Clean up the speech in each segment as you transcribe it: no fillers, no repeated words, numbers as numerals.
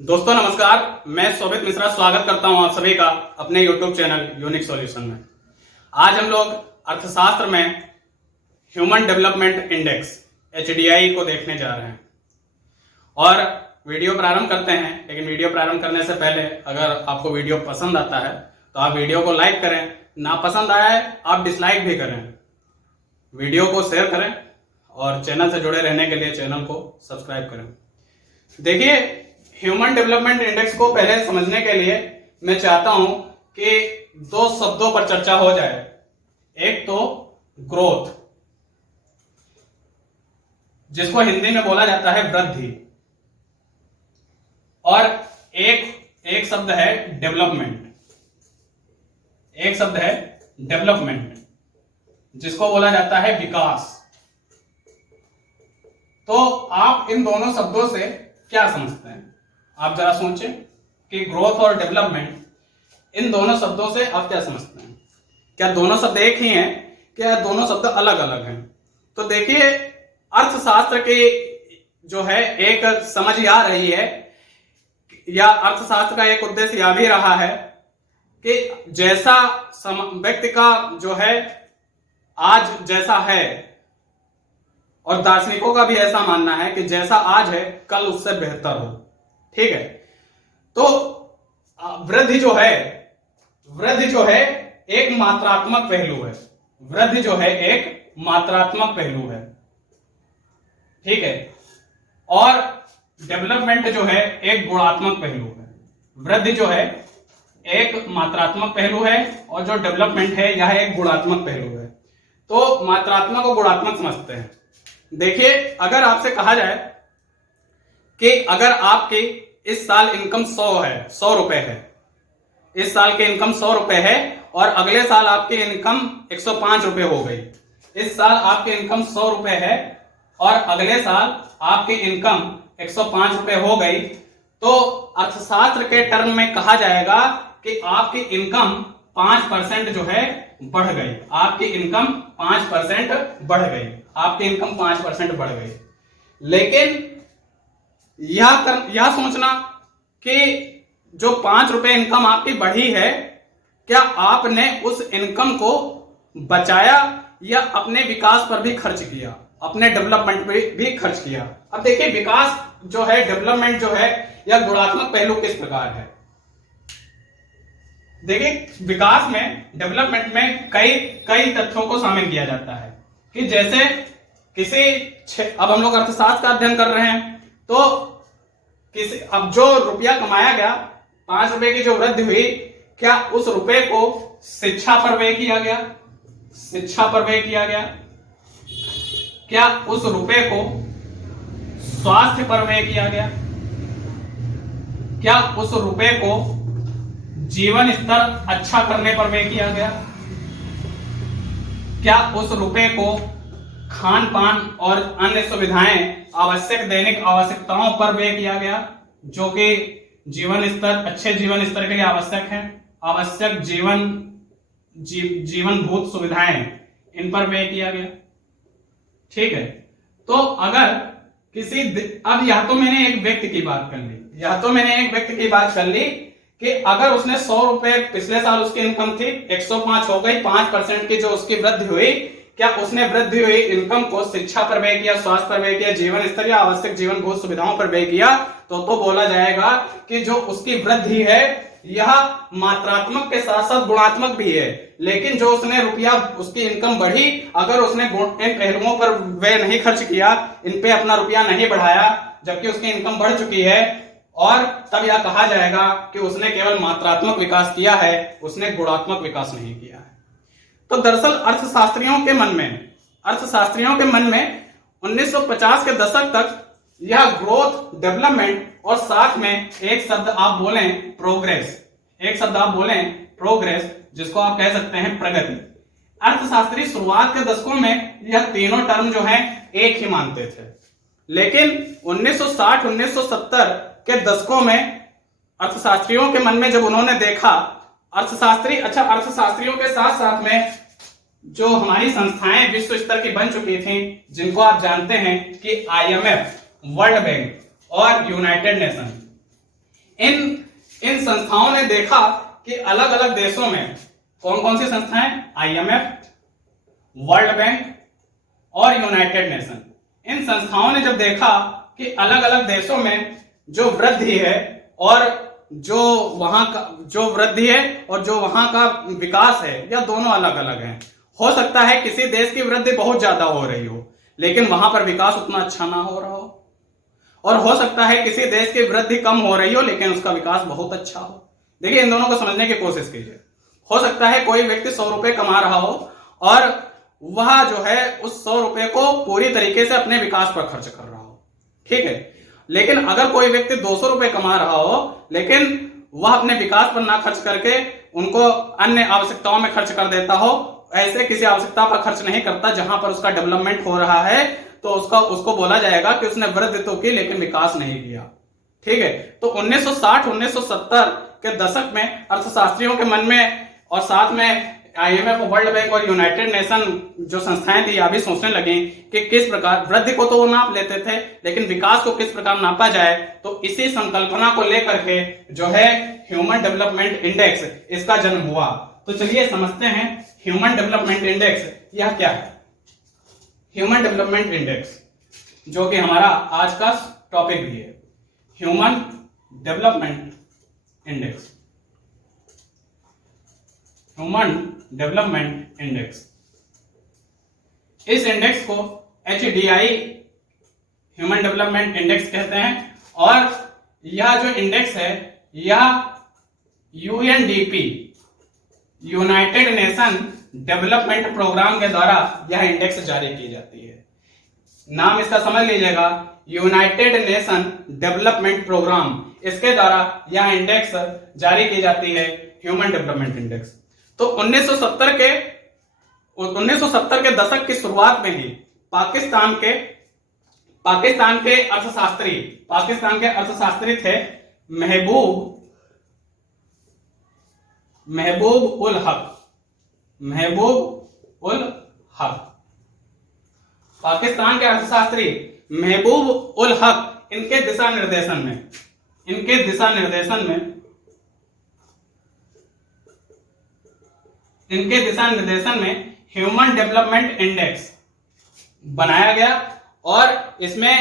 दोस्तों नमस्कार, मैं शोभित मिश्रा स्वागत करता हूं आप सभी का अपने YouTube चैनल यूनिक सॉल्यूशन में। आज हम लोग अर्थशास्त्र में ह्यूमन डेवलपमेंट इंडेक्स HDI को देखने जा रहे हैं और वीडियो प्रारंभ करते हैं। लेकिन वीडियो प्रारंभ करने से पहले अगर आपको वीडियो पसंद आता है तो आप वीडियो को लाइक करें, ना पसंद आया है आप डिसलाइक भी करें, वीडियो को शेयर करें और चैनल से जुड़े रहने के लिए चैनल को सब्सक्राइब करें। देखिए, ह्यूमन डेवलपमेंट इंडेक्स को पहले समझने के लिए मैं चाहता हूं कि दो शब्दों पर चर्चा हो जाए। एक तो ग्रोथ, जिसको हिंदी में बोला जाता है वृद्धि, और एक शब्द है डेवलपमेंट। एक शब्द है डेवलपमेंट, जिसको बोला जाता है विकास। तो आप इन दोनों शब्दों से क्या समझते हैं? आप जरा सोचें कि ग्रोथ और डेवलपमेंट, इन दोनों शब्दों से आप क्या समझते हैं? क्या दोनों शब्द एक ही हैं? क्या दोनों शब्द अलग अलग हैं? तो देखिए, अर्थशास्त्र की जो है एक समझ आ रही है, या अर्थशास्त्र का एक उद्देश्य यह भी रहा है कि जैसा व्यक्ति का जो है आज जैसा है, और दार्शनिकों का भी ऐसा मानना है कि जैसा आज है कल उससे बेहतर हो। ठीक है, तो वृद्धि जो है एक मात्रात्मक पहलू है। वृद्धि जो है एक मात्रात्मक पहलू है, ठीक है, और डेवलपमेंट जो है एक गुणात्मक पहलू है। वृद्धि जो है एक मात्रात्मक पहलू है और जो डेवलपमेंट है यह एक गुणात्मक पहलू है। तो मात्रात्मक और गुणात्मक समझते हैं। देखिए, अगर आपसे कहा जाए कि अगर आपकी इस साल इनकम 100 रुपए है, इस साल की इनकम 100 रुपए है और अगले साल आपकी इनकम 105 रुपए हो गई। इस साल आपकी इनकम 100 रुपए है और अगले साल आपकी इनकम 105 रुपए हो गई, तो अर्थशास्त्र के टर्म में कहा जाएगा कि आपकी इनकम 5% जो है बढ़ गई। आपकी इनकम 5% बढ़ गई। आपकी इनकम 5% बढ़ गई। लेकिन यह सोचना कि जो 5 रुपए इनकम आपकी बढ़ी है, क्या आपने उस इनकम को बचाया या अपने विकास पर भी खर्च किया, अपने डेवलपमेंट पर भी खर्च किया? अब देखिए, विकास जो है, डेवलपमेंट जो है, यह गुणात्मक पहलू किस प्रकार है। देखिए, विकास में, डेवलपमेंट में कई तथ्यों को शामिल किया जाता है कि जैसे अब हम लोग अर्थशास्त्र का अध्ययन कर रहे हैं, तो अब जो रुपया कमाया गया, 5 रुपए की जो वृद्धि हुई, क्या उस रुपए को शिक्षा पर व्यय किया गया? शिक्षा पर व्यय किया गया? क्या उस रुपए को स्वास्थ्य पर व्यय किया गया? क्या उस रुपए को जीवन स्तर अच्छा करने पर व्यय किया गया? क्या उस रुपए को खान पान और अन्य सुविधाएं, आवश्यक दैनिक आवश्यकताओं पर व्यय किया गया, जो कि अच्छे जीवन स्तर के लिए आवश्यक है? आवश्यक जीवनभूत सुविधाएं, इन पर व्यय किया गया। ठीक है, तो अगर अब यह तो मैंने एक व्यक्ति की बात कर ली, कि अगर उसने 100 रुपए, पिछले साल उसकी इनकम थी 105 हो गई, 5% की जो उसकी वृद्धि हुई, क्या उसने वृद्धि हुई इनकम को शिक्षा पर व्यय किया, स्वास्थ्य पर व्यय किया, जीवन स्तर या आवश्यक जीवनभूत सुविधाओं पर व्यय किया? तो बोला जाएगा कि जो उसकी वृद्धि है यह मात्रात्मक के साथ साथ गुणात्मक भी है। लेकिन जो उसने रुपया, उसकी इनकम बढ़ी, अगर उसने इन पहलुओं पर व्यय नहीं खर्च किया, इन पे अपना रुपया नहीं बढ़ाया, जबकि उसकी इनकम बढ़ चुकी है, और तब यह कहा जाएगा कि उसने केवल मात्रात्मक विकास किया है, उसने गुणात्मक विकास नहीं किया है। तो दरअसल अर्थशास्त्रियों के मन में 1950 के दशक तक यह ग्रोथ, डेवलपमेंट और साथ में एक शब्द आप बोलें प्रोग्रेस, जिसको आप कह सकते हैं प्रगति। अर्थशास्त्री शुरुआत के दशकों में यह तीनों टर्म जो हैं एक ही मानते थे, लेकिन 1960-1970 के दशकों में अर्थशास्त्रियों के मन में जब उन्होंने देखा, अर्थशास्त्रियों के साथ साथ में जो हमारी संस्थाएं विश्व स्तर की बन चुकी थी, जिनको आप जानते हैं कि IMF, वर्ल्ड बैंक और यूनाइटेड नेशन, संस्थाओं ने देखा कि अलग अलग देशों में कौन कौन सी संस्थाएं, IMF, वर्ल्ड बैंक और यूनाइटेड नेशन, इन संस्थाओं ने जब देखा कि अलग अलग देशों में जो वृद्धि है और जो वहां का विकास है, यह दोनों अलग अलग हैं। हो सकता है किसी देश की वृद्धि बहुत ज्यादा हो रही हो लेकिन वहां पर विकास उतना अच्छा ना हो रहा हो, और हो सकता है किसी देश की वृद्धि कम हो रही हो लेकिन उसका विकास बहुत अच्छा हो। देखिए, इन दोनों को समझने की कोशिश कीजिए। हो सकता है कोई व्यक्ति 100 रुपए कमा रहा हो और वह जो है उस 100 रुपए को पूरी तरीके से अपने विकास पर खर्च कर रहा हो, ठीक है। लेकिन अगर कोई व्यक्ति 200 रुपए कमा रहा हो लेकिन वह अपने विकास पर ना खर्च करके उनको अन्य आवश्यकताओं में खर्च कर देता हो, ऐसे किसी आवश्यकता पर खर्च नहीं करता जहां पर उसका डेवलपमेंट हो रहा है, तो उसको बोला जाएगा कि उसने वृद्धि तो की लेकिन विकास नहीं किया, ठीक है। तो 1960-1970 के दशक में अर्थशास्त्रियों के मन में और साथ में IMF, वर्ल्ड बैंक और यूनाइटेड नेशन जो संस्थाएं थी, यह भी सोचने लगी कि किस प्रकार वृद्धि को तो वो नाप लेते थे लेकिन विकास को किस प्रकार नापा जाए। तो इसी संकल्पना को लेकर के जो है ह्यूमन डेवलपमेंट इंडेक्स, इसका जन्म हुआ। तो चलिए समझते हैं ह्यूमन डेवलपमेंट इंडेक्स यह क्या है। ह्यूमन डेवलपमेंट इंडेक्स जो कि हमारा आज का टॉपिक भी है, human development index, human development index. इस इंडेक्स को HDI ह्यूमन डेवलपमेंट इंडेक्स कहते हैं और यह जो इंडेक्स है यह UNDP United Nation development programme के द्वारा यह इंडेक्स जारी की जाती है। नाम इसका समझ लीजिएगा, यूनाइटेड नेशन डेवलपमेंट प्रोग्राम, इसके द्वारा यह इंडेक्स जारी की जाती है, ह्यूमन डेवलपमेंट इंडेक्स। तो 1970 के दशक की शुरुआत में ही पाकिस्तान के अर्थशास्त्री थे महबूब उल हक। पाकिस्तान के अर्थशास्त्री महबूब उल हक, इनके दिशा निर्देशन में ह्यूमन डेवलपमेंट इंडेक्स बनाया गया और इसमें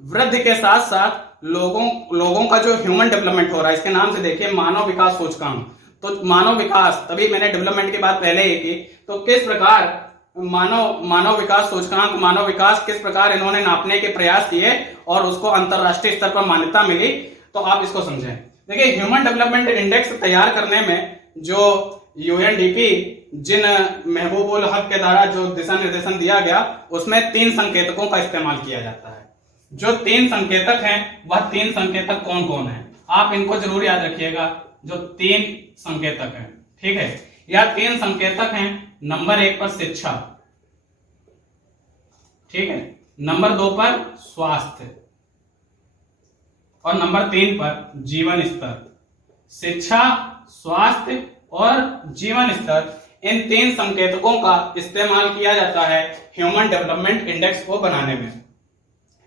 वृद्धि के साथ साथ लोगों का जो ह्यूमन डेवलपमेंट हो रहा है, इसके नाम से देखिए मानव विकास सूचकांक। तो मानव विकास, तभी मैंने डेवलपमेंट की बात पहले ही की, तो किस प्रकार मानव विकास सूचकांक, मानव विकास किस प्रकार इन्होंने नापने के प्रयास किए और उसको अंतरराष्ट्रीय स्तर पर मान्यता मिली, तो आप इसको समझें। देखिए, ह्यूमन डेवलपमेंट इंडेक्स तैयार करने में जो UNDP जिन महबूब उल हक के द्वारा जो दिशा निर्देशन दिया गया, उसमें 3 संकेतकों का इस्तेमाल किया जाता है। जो 3 संकेतक हैं वह 3 संकेतक कौन कौन है, आप इनको जरूर याद रखिएगा। जो 3 संकेतक हैं, ठीक है, यह 3 संकेतक हैं। नंबर 1 पर शिक्षा, ठीक है, नंबर 2 पर स्वास्थ्य और नंबर 3 पर जीवन स्तर। शिक्षा, स्वास्थ्य और जीवन स्तर, इन 3 संकेतकों का इस्तेमाल किया जाता है ह्यूमन डेवलपमेंट इंडेक्स को बनाने में,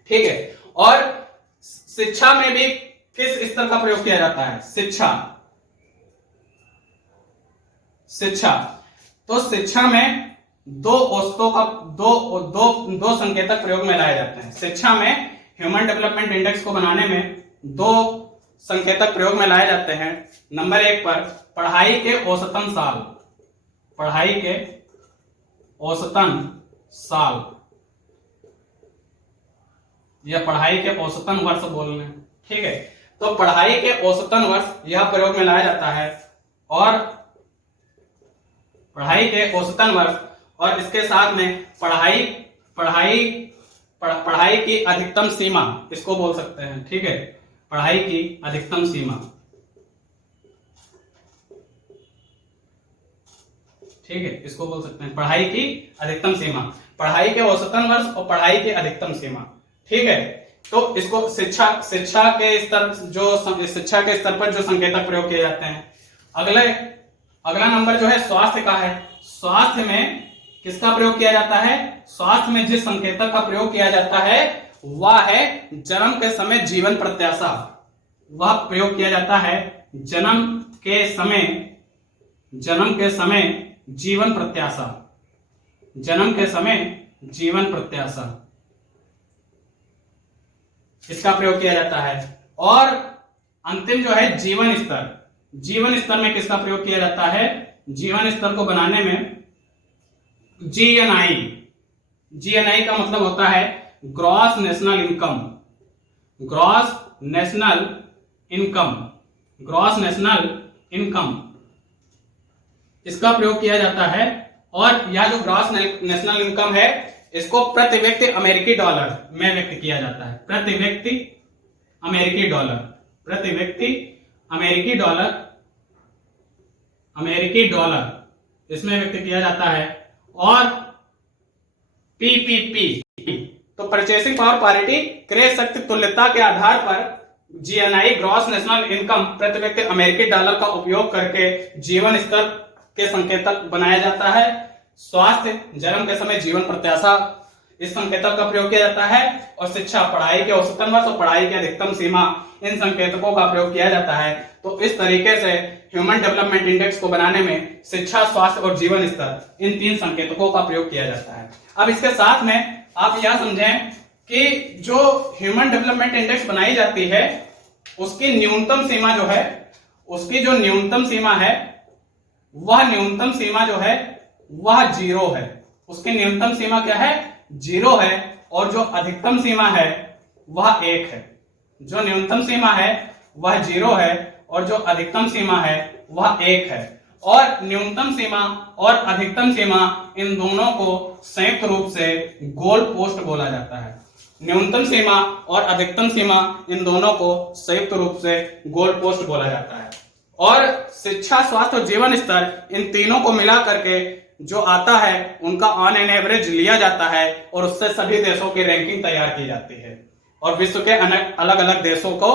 ठीक है। और शिक्षा में भी किस स्तर का प्रयोग किया जाता है, शिक्षा। तो शिक्षा में 2 औसतों का दो संकेतक प्रयोग में लाए जाते हैं। शिक्षा में ह्यूमन डेवलपमेंट इंडेक्स को बनाने में 2 संकेतक प्रयोग में लाए जाते हैं। नंबर 1 पर पढ़ाई के औसतन साल या पढ़ाई के औसतन वर्ष बोल रहे हैं, ठीक है। तो पढ़ाई के औसतन वर्ष यह प्रयोग में लाया जाता है और पढ़ाई के औसतन वर्ष और इसके साथ में पढ़ाई की अधिकतम सीमा, इसको बोल सकते हैं, ठीक है, पढ़ाई की अधिकतम सीमा, ठीक है, इसको बोल सकते हैं पढ़ाई की अधिकतम सीमा, पढ़ाई के औसतन वर्ष और पढ़ाई की अधिकतम सीमा, ठीक है। तो इसको शिक्षा के स्तर पर जो संकेतक प्रयोग किए जाते हैं। अगला नंबर जो है स्वास्थ्य का है। स्वास्थ्य में किसका प्रयोग किया जाता है, स्वास्थ्य में जिस संकेतक का प्रयोग किया जाता है वह है जन्म के समय जीवन प्रत्याशा, वह प्रयोग किया जाता है जन्म के समय जीवन प्रत्याशा, जन्म के समय जीवन प्रत्याशा इसका प्रयोग किया जाता है। और अंतिम जो है जीवन स्तर, जीवन स्तर में किसका प्रयोग किया जाता है? जीवन स्तर को बनाने में जीएनआई, जीएनआई का मतलब होता है gross national income, gross national income, gross national income इसका प्रयोग किया जाता है। और यह जो ग्रॉस नेशनल इनकम है इसको प्रति व्यक्ति अमेरिकी डॉलर में व्यक्त किया जाता है, प्रति व्यक्ति अमेरिकी डॉलर, प्रति व्यक्ति अमेरिकी डॉलर, अमेरिकी डॉलर इसमें व्यक्त किया जाता है। और पीपीपी तो परचेसिंग पावर पारिटी, क्रय शक्ति तुल्यता के आधार पर जीएनआई ग्रॉस नेशनल इनकम प्रति व्यक्ति अमेरिकी डॉलर का उपयोग करके जीवन स्तर के संकेतक बनाया जाता है। स्वास्थ्य, जन्म के समय जीवन प्रत्याशा इस संकेतक का प्रयोग किया जाता है। और शिक्षा, पढ़ाई के औसतन वर्ष और पढ़ाई की अधिकतम सीमा, इन संकेतकों का प्रयोग किया जाता है। तो इस तरीके से ह्यूमन डेवलपमेंट इंडेक्स को बनाने में शिक्षा, स्वास्थ्य और जीवन स्तर इन 3 संकेतकों का प्रयोग किया जाता है। अब इसके साथ में आप यह समझें कि जो ह्यूमन डेवलपमेंट इंडेक्स बनाई जाती है उसकी न्यूनतम सीमा जो है, उसकी जो न्यूनतम सीमा है वह न्यूनतम सीमा जो है वह 0 है। उसकी न्यूनतम सीमा क्या है? 0 है। और जो अधिकतम सीमा है वह 1 है। जो न्यूनतम सीमा है वह 0 है और जो अधिकतम सीमा है वह 1 है। और न्यूनतम सीमा और अधिकतम सीमा इन दोनों को संयुक्त रूप से गोल पोस्ट बोला जाता है। न्यूनतम सीमा और अधिकतम सीमा इन दोनों को संयुक्त रूप से गोल पोस्ट बोला जाता है। और शिक्षा, स्वास्थ्य और जीवन स्तर इन तीनों को मिला करके जो आता है उनका ऑन एन एवरेज लिया जाता है और उससे सभी देशों की रैंकिंग तैयार की जाती है और विश्व के अलग अलग देशों को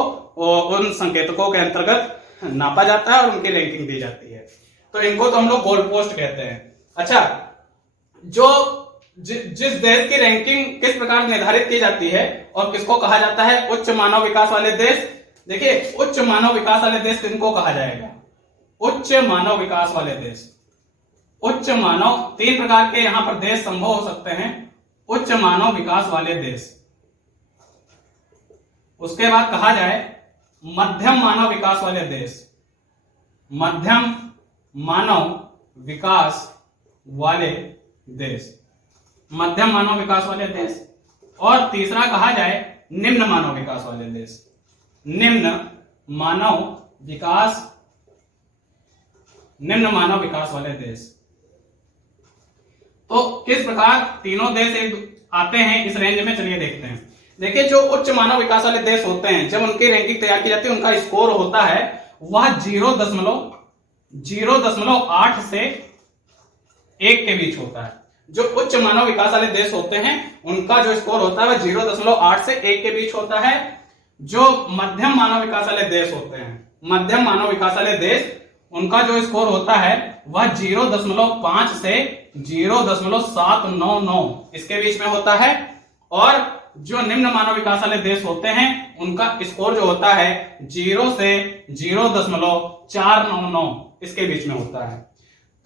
उन संकेतकों के अंतर्गत नापा जाता है और उनकी रैंकिंग दी जाती है। तो इनको तो हम लोग गोल पोस्ट कहते हैं। अच्छा, जो जिस देश की रैंकिंग किस प्रकार निर्धारित की जाती है और किसको कहा जाता है? उच्च मानव विकास वाले देश। देखिए, उच्च मानव विकास वाले देश किनको कहा जाएगा? उच्च मानव विकास वाले देश। उच्च मानव, 3 प्रकार के यहां पर देश संभव हो सकते हैं। उच्च मानव विकास वाले देश। उसके बाद कहा जाए मध्यम मानव विकास वाले देश, मध्यम मानव विकास वाले देश, मध्यम मानव विकास वाले देश। और तीसरा कहा जाए निम्न मानव विकास वाले देश, निम्न मानव विकास, निम्न मानव विकास वाले देश। तो किस प्रकार तीनों देश आते हैं इस रेंज में, चलिए देखते हैं। देखिए, जो उच्च मानव विकास वाले देश होते हैं जब उनकी रैंकिंग तैयार की जाती है उनका स्कोर होता है वह 0.8 से 1 के बीच होता है। जो उच्च मानव विकास वाले देश होते हैं उनका जो स्कोर होता है वह 0.8 से 1 के बीच होता है। जो मध्यम मानव विकास वाले देश होते हैं, मध्यम मानव विकास वाले देश, उनका जो स्कोर होता है वह 0.5 से 0.799 इसके बीच में होता है। और जो निम्न मानव विकास वाले देश होते हैं उनका स्कोर जो होता है 0 से 0.499 इसके बीच में होता है।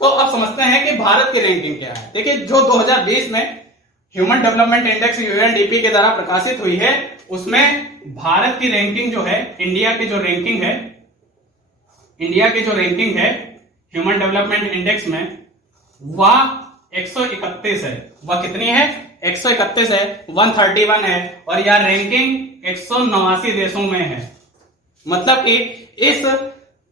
तो अब समझते हैं कि भारत की रैंकिंग क्या है। देखिए, जो 2020 में ह्यूमन डेवलपमेंट इंडेक्स यूएनडीपी के द्वारा प्रकाशित हुई है उसमें भारत की रैंकिंग जो है, इंडिया की जो रैंकिंग है, इंडिया की जो रैंकिंग है ह्यूमन डेवलपमेंट इंडेक्स में वह 131 है। वह कितनी है? 131 है, 131 है। और यह रैंकिंग 189 देशों में है। मतलब कि इस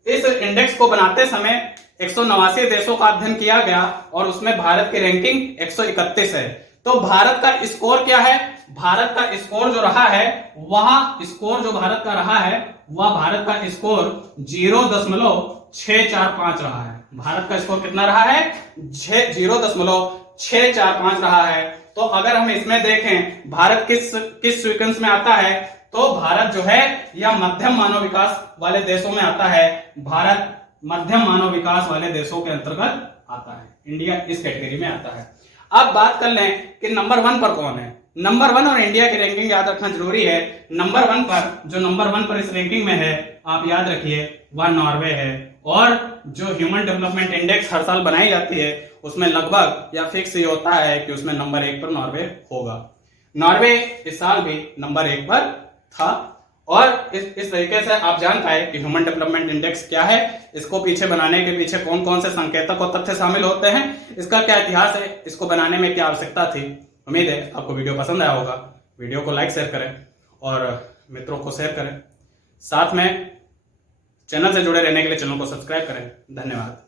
इंडेक्स को बनाते समय 189 देशों का अध्ययन किया गया और उसमें भारत की रैंकिंग 131 है। तो भारत का स्कोर क्या है? भारत का स्कोर जो रहा है वह स्कोर जो भारत का रहा है वह भारत का स्कोर 0.645 रहा है। भारत का स्कोर कितना रहा है? 0.645 रहा है। तो अगर हम इसमें देखें भारत किस सीक्वेंस में आता है तो भारत जो है यह मध्यम मानव विकास वाले देशों में आता है। भारत मध्यम मानव विकास वाले देशों के अंतर्गत आता है। इंडिया इस कैटेगरी में आता है। अब बात कर लें कि नंबर 1 पर कौन है। नंबर 1 और इंडिया की रैंकिंग याद रखना जरूरी है। नंबर 1 पर, जो नंबर 1 पर इस रैंकिंग में है आप याद रखिए वह नॉर्वे है। और जो ह्यूमन डेवलपमेंट इंडेक्स हर साल बनाई जाती है उसमें लगभग या फिक्स ये होता है कि उसमें नंबर 1 पर नॉर्वे होगा। नॉर्वे इस साल भी नंबर 1 पर था। और इस तरीके से आप जान पाए कि ह्यूमन डेवलपमेंट इंडेक्स क्या है, इसको पीछे बनाने के पीछे कौन कौन से संकेतक और तथ्य शामिल होते हैं, इसका क्या इतिहास है, इसको बनाने में क्या आवश्यकता थी। उम्मीद है आपको वीडियो पसंद आया होगा। वीडियो को लाइक शेयर करें और मित्रों को शेयर करें। साथ में चैनल से जुड़े रहने के लिए चैनल को सब्सक्राइब करें। धन्यवाद।